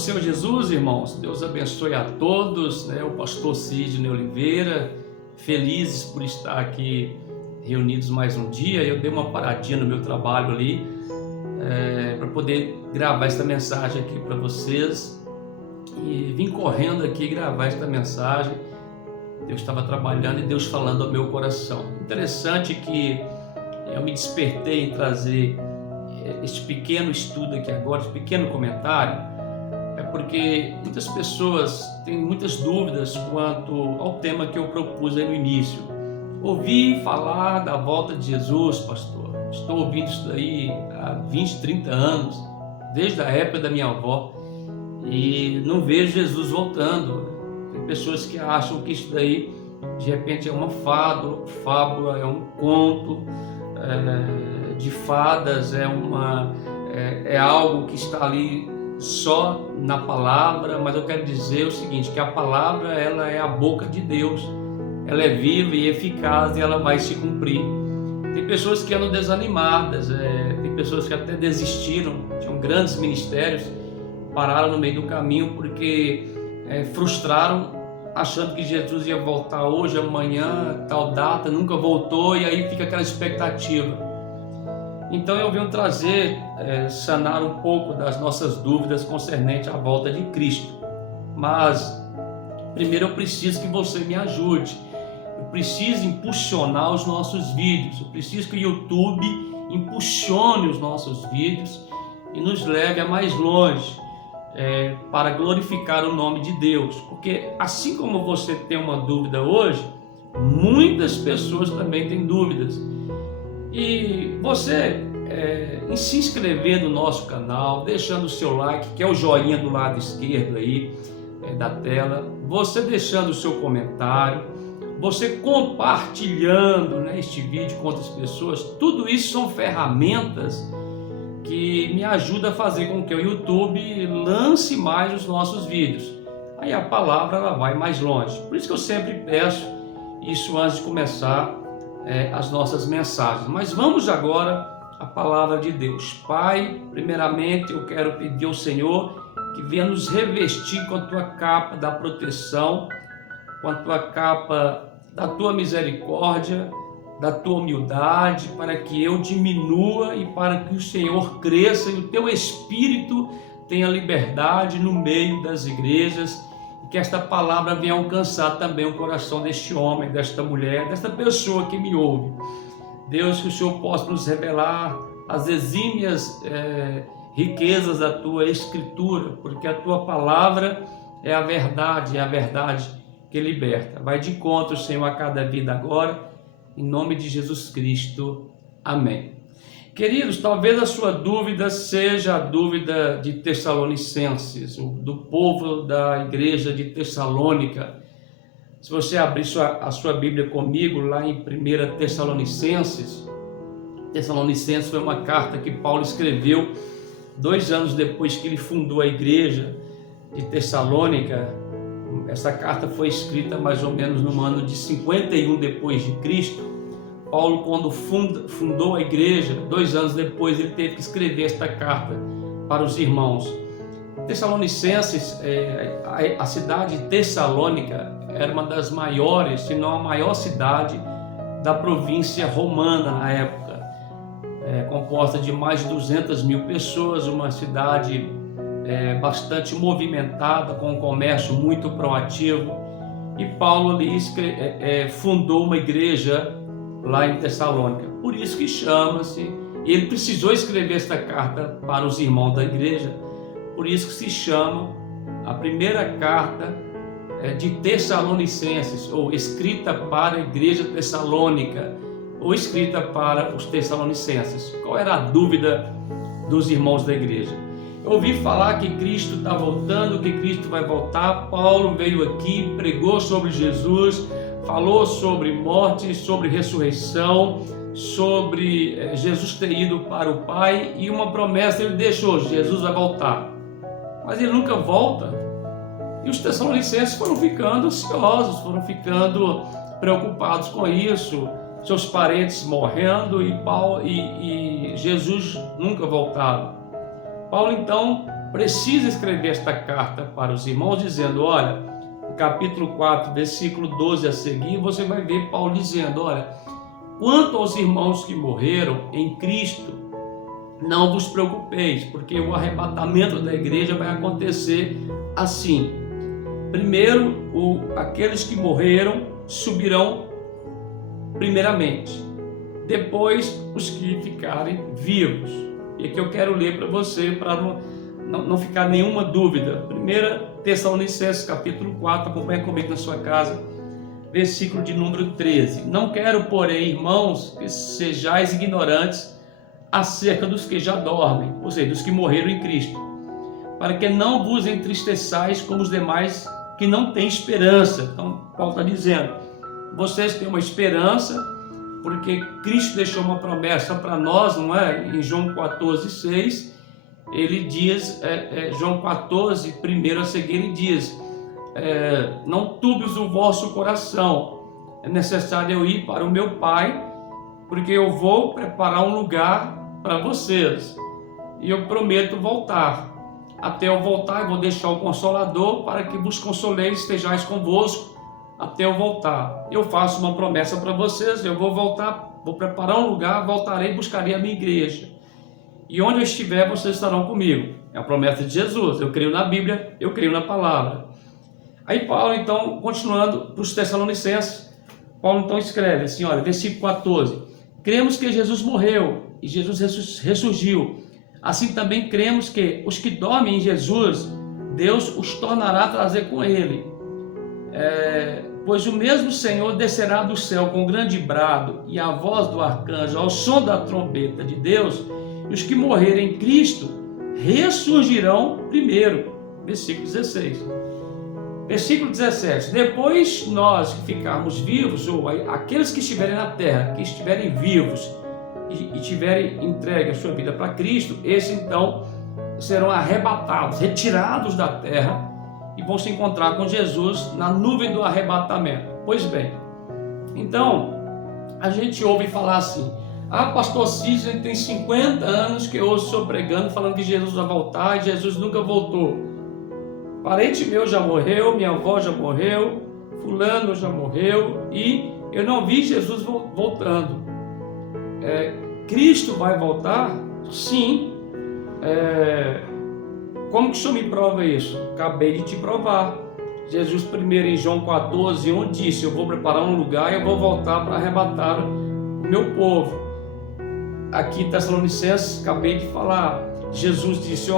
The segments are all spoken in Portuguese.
do Senhor Jesus, irmãos. Deus abençoe a todos, né? O pastor Sidney Oliveira, felizes por estar aqui reunidos mais um dia. Eu dei uma paradinha no meu trabalho ali para poder gravar esta mensagem aqui para vocês e vim correndo aqui gravar esta mensagem. Deus estava trabalhando e Deus falando ao meu coração. Interessante que eu me despertei em trazer este pequeno estudo aqui agora, este pequeno comentário, porque muitas pessoas têm muitas dúvidas quanto ao tema que eu propus aí no início. Ouvi falar da volta de Jesus, pastor. Estou ouvindo isso daí há 20, 30 anos, desde a época da minha avó, e não vejo Jesus voltando. Tem pessoas que acham que isso daí, de repente, é uma fábula, é um conto de fadas, é algo que está ali só na palavra, mas eu quero dizer o seguinte, que a palavra ela é a boca de Deus, ela é viva e eficaz e ela vai se cumprir. Tem pessoas que andam desanimadas, tem pessoas que até desistiram, tinham grandes ministérios, pararam no meio do caminho porque frustraram, achando que Jesus ia voltar hoje, amanhã, tal data, nunca voltou, e aí fica aquela expectativa. Então eu venho trazer, sanar um pouco das nossas dúvidas concernente à volta de Cristo. Mas primeiro eu preciso que você me ajude. Eu preciso impulsionar os nossos vídeos. Eu preciso que o YouTube impulsione os nossos vídeos e nos leve a mais longe, para glorificar o nome de Deus. Porque assim como você tem uma dúvida hoje, muitas pessoas também têm dúvidas. E você, em se inscrever no nosso canal, deixando o seu like, que é o joinha do lado esquerdo aí da tela, você deixando o seu comentário, você compartilhando, este vídeo com outras pessoas, tudo isso são ferramentas que me ajudam a fazer com que o YouTube lance mais os nossos vídeos. Aí a palavra ela vai mais longe. Por isso que eu sempre peço isso antes de começar as nossas mensagens. Mas vamos agora à palavra de Deus. Pai, primeiramente eu quero pedir ao Senhor que venha nos revestir com a tua capa da proteção, com a tua capa da tua misericórdia, da tua humildade, para que eu diminua e para que o Senhor cresça e o teu Espírito tenha liberdade no meio das igrejas, e que esta palavra venha alcançar também o coração deste homem, desta mulher, desta pessoa que me ouve. Deus, que o Senhor possa nos revelar as exímias riquezas da tua Escritura, porque a tua palavra é a verdade que liberta. Vai de encontro, Senhor, a cada vida agora, em nome de Jesus Cristo. Amém. Queridos, talvez a sua dúvida seja a dúvida de Tessalonicenses, do povo da igreja de Tessalônica. Se você abrir a sua Bíblia comigo, lá em 1 Tessalonicenses foi uma carta que Paulo escreveu 2 anos depois que ele fundou a igreja de Tessalônica. Essa carta foi escrita mais ou menos no ano de 51 depois de Cristo. Paulo, quando fundou a igreja, 2 anos depois, ele teve que escrever esta carta para os irmãos. Tessalonicenses, a cidade de Tessalônica era uma das maiores, se não a maior cidade da província romana na época, composta de mais de 200 mil pessoas, uma cidade bastante movimentada, com um comércio muito proativo, e Paulo ali fundou uma igreja lá em Tessalônica. Por isso que chama-se, ele precisou escrever esta carta para os irmãos da igreja, por isso que se chama a primeira carta de Tessalonicenses, ou escrita para a igreja tessalônica, ou escrita para os tessalonicenses. Qual era a dúvida dos irmãos da igreja? Eu ouvi falar que Cristo está voltando, que Cristo vai voltar. Paulo veio aqui, pregou sobre Jesus, falou sobre morte, sobre ressurreição, sobre Jesus ter ido para o Pai, e uma promessa ele deixou: Jesus vai voltar. Mas ele nunca volta. E os tessalonicenses foram ficando ansiosos, foram ficando preocupados com isso, seus parentes morrendo e Jesus nunca voltava. Paulo então precisa escrever esta carta para os irmãos, dizendo, olha, no capítulo 4, versículo 12 a seguir, você vai ver Paulo dizendo, olha, quanto aos irmãos que morreram em Cristo, não vos preocupeis, porque o arrebatamento da igreja vai acontecer assim. Primeiro, aqueles que morreram subirão primeiramente, depois os que ficarem vivos. E aqui eu quero ler para você, para não ficar nenhuma dúvida. 1 Tessalonicenses capítulo 4, acompanha comigo na sua casa, versículo de número 13. Não quero, porém, irmãos, que sejais ignorantes acerca dos que já dormem, ou seja, dos que morreram em Cristo, para que não vos entristeçais como os demais que não têm esperança. Então, Paulo está dizendo, vocês têm uma esperança, porque Cristo deixou uma promessa para nós, não é? Em João 14:6, ele diz, João 14, primeiro a seguir, ele diz, não turbes o vosso coração, é necessário eu ir para o meu Pai, porque eu vou preparar um lugar para vocês, e eu prometo voltar. Até eu voltar, eu vou deixar o Consolador, para que vos consoleis, estejais convosco, até eu voltar. Eu faço uma promessa para vocês, eu vou voltar, vou preparar um lugar, voltarei e buscarei a minha igreja. E onde eu estiver, vocês estarão comigo. É a promessa de Jesus. Eu creio na Bíblia, eu creio na palavra. Aí Paulo, então, continuando para os Tessalonicenses, Paulo então escreve assim, olha, versículo 14. Cremos que Jesus morreu e Jesus ressurgiu. Assim também cremos que os que dormem em Jesus, Deus os tornará a trazer com ele. Pois o mesmo Senhor descerá do céu com grande brado e a voz do arcanjo, ao som da trombeta de Deus, e os que morrerem em Cristo ressurgirão primeiro. Versículo 16. Versículo 17. Depois nós que ficarmos vivos, ou aqueles que estiverem na terra, que estiverem vivos e tiverem entregue a sua vida para Cristo, esses então serão arrebatados, retirados da terra, e vão se encontrar com Jesus na nuvem do arrebatamento. Pois bem, então, a gente ouve falar assim, pastor Sidney, tem 50 anos que eu ouço o senhor pregando, falando que Jesus vai voltar, e Jesus nunca voltou. Parente meu já morreu, minha avó já morreu, fulano já morreu, e eu não vi Jesus voltando. Cristo vai voltar? Sim. Como que o senhor me prova isso? Acabei de te provar. Jesus primeiro em João 14:1 disse, eu vou preparar um lugar e eu vou voltar para arrebatar o meu povo. Aqui em Tessalonicenses, acabei de falar, Jesus disse,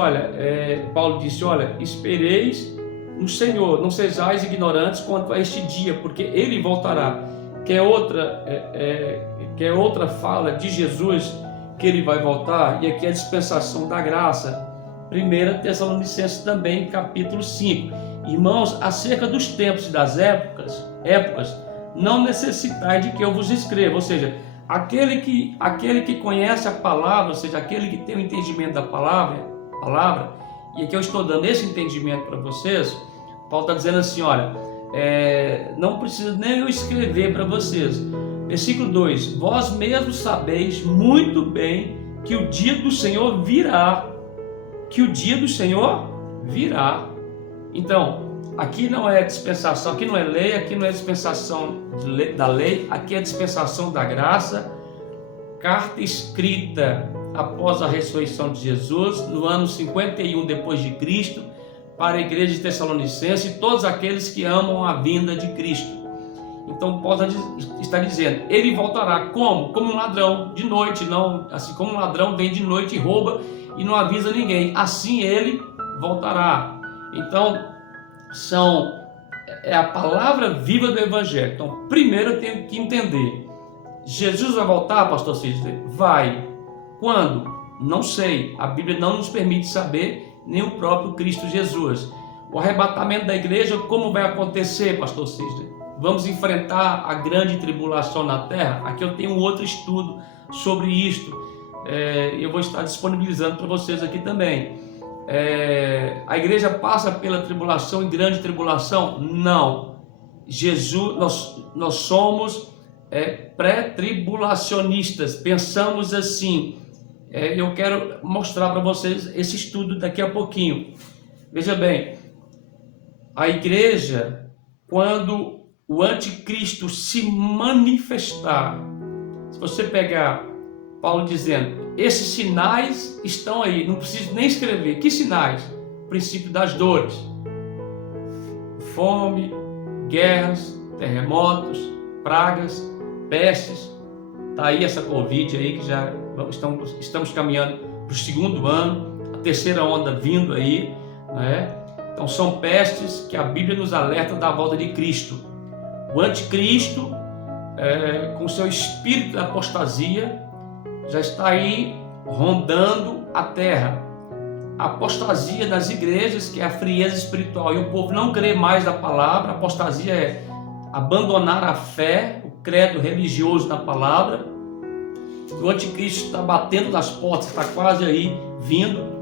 Paulo disse, espereis no Senhor, não sejais ignorantes quanto a este dia, porque Ele voltará. Que é outra fala de Jesus, que Ele vai voltar, e aqui é a dispensação da graça. 1 Tessalonicenses também, capítulo 5. Irmãos, acerca dos tempos e das épocas, não necessitais de que eu vos escreva, ou seja, aquele que conhece a palavra, ou seja, aquele que tem o entendimento da palavra, e aqui eu estou dando esse entendimento para vocês. Paulo está dizendo assim, olha, não precisa nem eu escrever para vocês. Versículo 2, vós mesmos sabeis muito bem que o dia do Senhor virá, Então, aqui não é dispensação, aqui não é lei, aqui não é dispensação da lei, aqui é dispensação da graça, carta escrita após a ressurreição de Jesus, no ano 51 depois de Cristo, para a igreja de Tessalonicenses e todos aqueles que amam a vinda de Cristo. Então Paulo está dizendo, ele voltará como? Como um ladrão, de noite, não, assim como um ladrão vem de noite e rouba e não avisa ninguém, assim ele voltará. Então, é a palavra viva do Evangelho. Então, primeiro eu tenho que entender, Jesus vai voltar, pastor Sidney? Vai. Quando? Não sei, a Bíblia não nos permite saber, nem o próprio Cristo Jesus. O arrebatamento da igreja, como vai acontecer, pastor Sidney? Vamos enfrentar a grande tribulação na terra? Aqui eu tenho um outro estudo sobre isto, eu vou estar disponibilizando para vocês aqui também. A igreja passa pela tribulação e grande tribulação? Não. Nós somos pré-tribulacionistas, pensamos assim, Eu quero mostrar para vocês esse estudo daqui a pouquinho. Veja bem, a igreja, quando o anticristo se manifestar, se você pegar Paulo dizendo, esses sinais estão aí, não preciso nem escrever. Que sinais? O princípio das dores, fome, guerras, terremotos, pragas, pestes. Está aí essa Covid aí que já estamos caminhando para o segundo ano, a terceira onda vindo aí, né? Então são pestes que a Bíblia nos alerta da volta de Cristo. O anticristo, com seu espírito da apostasia, já está aí rondando a terra. A apostasia das igrejas, que é a frieza espiritual, e o povo não crê mais na palavra. A apostasia é abandonar a fé, o credo religioso na palavra. O anticristo está batendo nas portas, está quase aí vindo.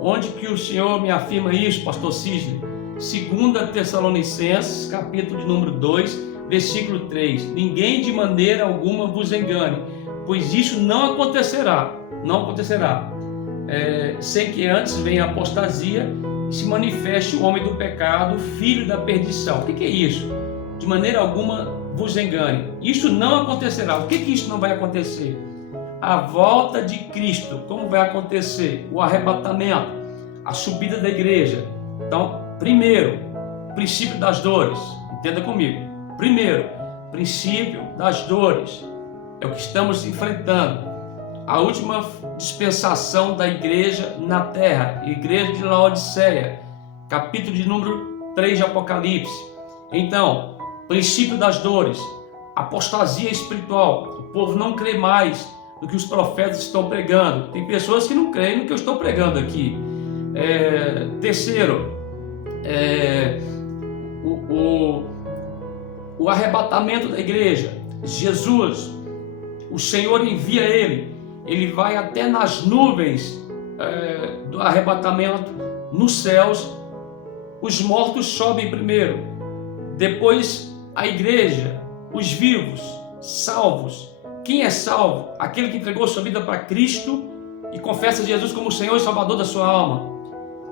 Onde que o Senhor me afirma isso, pastor Sidney? 2 Tessalonicenses, capítulo de número 2, versículo 3. Ninguém de maneira alguma vos engane, pois isso não acontecerá, sem que antes venha a apostasia e se manifeste o homem do pecado, filho da perdição. O que é isso? De maneira alguma vos engane. Isso não acontecerá. O que isso não vai acontecer? A volta de Cristo. Como vai acontecer? O arrebatamento, a subida da igreja. Então, primeiro, princípio das dores. Entenda comigo. Primeiro, princípio das dores. É o que estamos enfrentando. A última dispensação da igreja na terra. Igreja de Laodiceia. Capítulo de número 3 de Apocalipse. Então, princípio das dores. Apostasia espiritual. O povo não crê mais do que os profetas estão pregando. Tem pessoas que não creem no que eu estou pregando aqui. Terceiro, o arrebatamento da igreja. Jesus, o Senhor envia ele vai até nas nuvens do arrebatamento, nos céus. Os mortos sobem primeiro, depois a igreja, os vivos, salvos. Quem é salvo? Aquele que entregou sua vida para Cristo e confessa Jesus como o Senhor e Salvador da sua alma.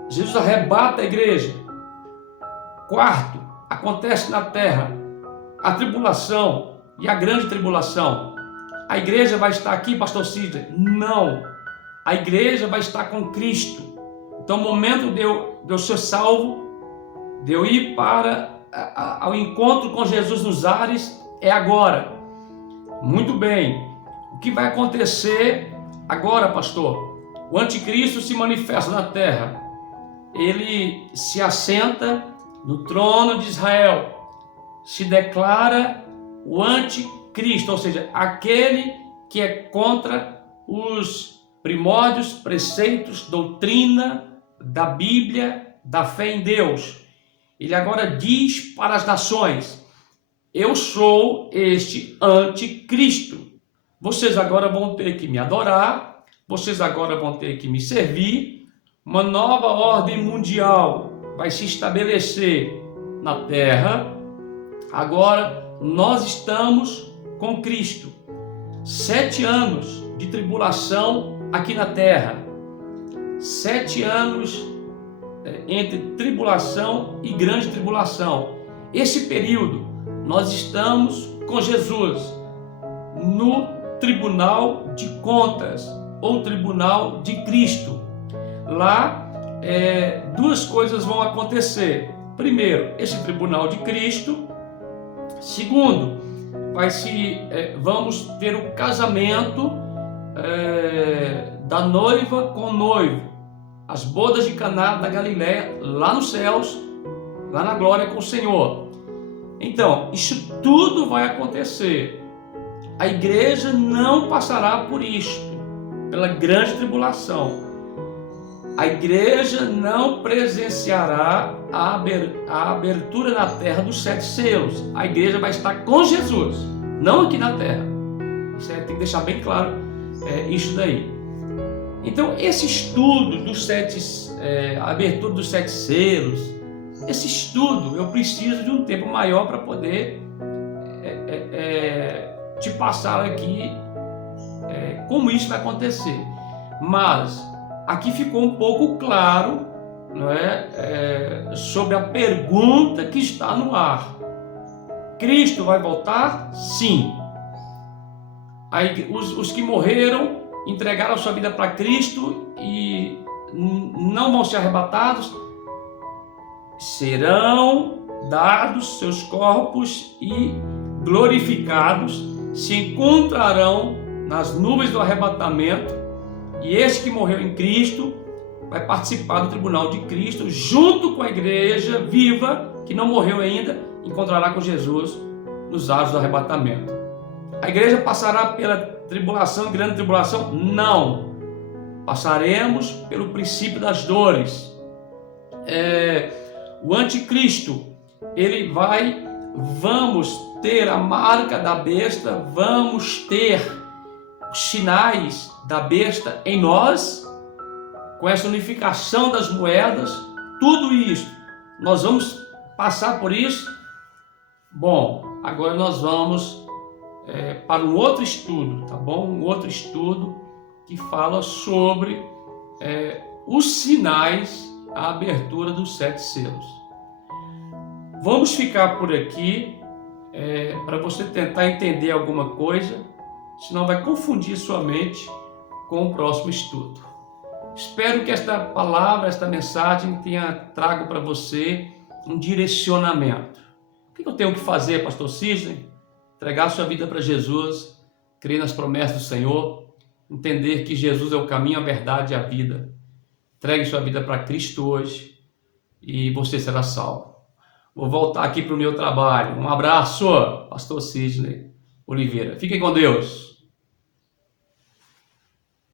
Jesus arrebata a igreja. Quarto, acontece na terra a tribulação e a grande tribulação. A igreja vai estar aqui, pastor Sidney? Não. A igreja vai estar com Cristo. Então o momento de eu ser salvo, de eu ir ao encontro com Jesus nos ares, é agora. Muito bem. O que vai acontecer agora, pastor? O anticristo se manifesta na terra. Ele se assenta no trono de Israel. Se declara o anticristo, ou seja, aquele que é contra os primórdios, preceitos, doutrina da Bíblia, da fé em Deus. Ele agora diz para as nações: eu sou este anticristo. Vocês agora vão ter que me adorar, vocês agora vão ter que me servir. Uma nova ordem mundial vai se estabelecer na terra. Agora nós estamos com Cristo. 7 anos de tribulação aqui na terra. 7 anos entre tribulação e grande tribulação. Esse período nós estamos com Jesus no tribunal de contas, ou tribunal de Cristo. Lá, duas coisas vão acontecer. Primeiro, esse tribunal de Cristo. Segundo, vamos ter o casamento da noiva com o noivo. As bodas de Caná da Galileia, lá nos céus, lá na glória com o Senhor. Então, isso tudo vai acontecer. A igreja não passará por isto, pela grande tribulação. A igreja não presenciará a abertura na terra dos 7 selos. A igreja vai estar com Jesus, não aqui na terra. Isso tem que deixar bem claro isso daí. Então, esse estudo dos a abertura dos 7 selos, esse estudo, eu preciso de um tempo maior para poder te passar aqui como isso vai acontecer. Mas aqui ficou um pouco claro, não sobre a pergunta que está no ar. Cristo vai voltar? Sim. Aí, os que morreram, entregaram a sua vida para Cristo e não vão ser arrebatados, serão dados seus corpos e glorificados, se encontrarão nas nuvens do arrebatamento, e esse que morreu em Cristo vai participar do tribunal de Cristo, junto com a igreja viva, que não morreu ainda, encontrará com Jesus nos ares do arrebatamento. A igreja passará pela tribulação, grande tribulação? Não. Passaremos pelo princípio das dores. O anticristo, vamos ter a marca da besta, vamos ter os sinais da besta em nós, com essa unificação das moedas, tudo isso, nós vamos passar por isso. Bom, agora nós vamos para um outro estudo, tá bom? Um outro estudo que fala sobre os sinais, a abertura dos 7 selos. Vamos ficar por aqui para você tentar entender alguma coisa, senão vai confundir sua mente com o próximo estudo. Espero que esta palavra, esta mensagem tenha trago para você um direcionamento. O que eu tenho que fazer, pastor Sidney? Entregar sua vida para Jesus, crer nas promessas do Senhor, entender que Jesus é o caminho, a verdade e a vida. Entregue sua vida para Cristo hoje e você será salvo. Vou voltar aqui para o meu trabalho. Um abraço, pastor Sidney Oliveira. Fiquem com Deus.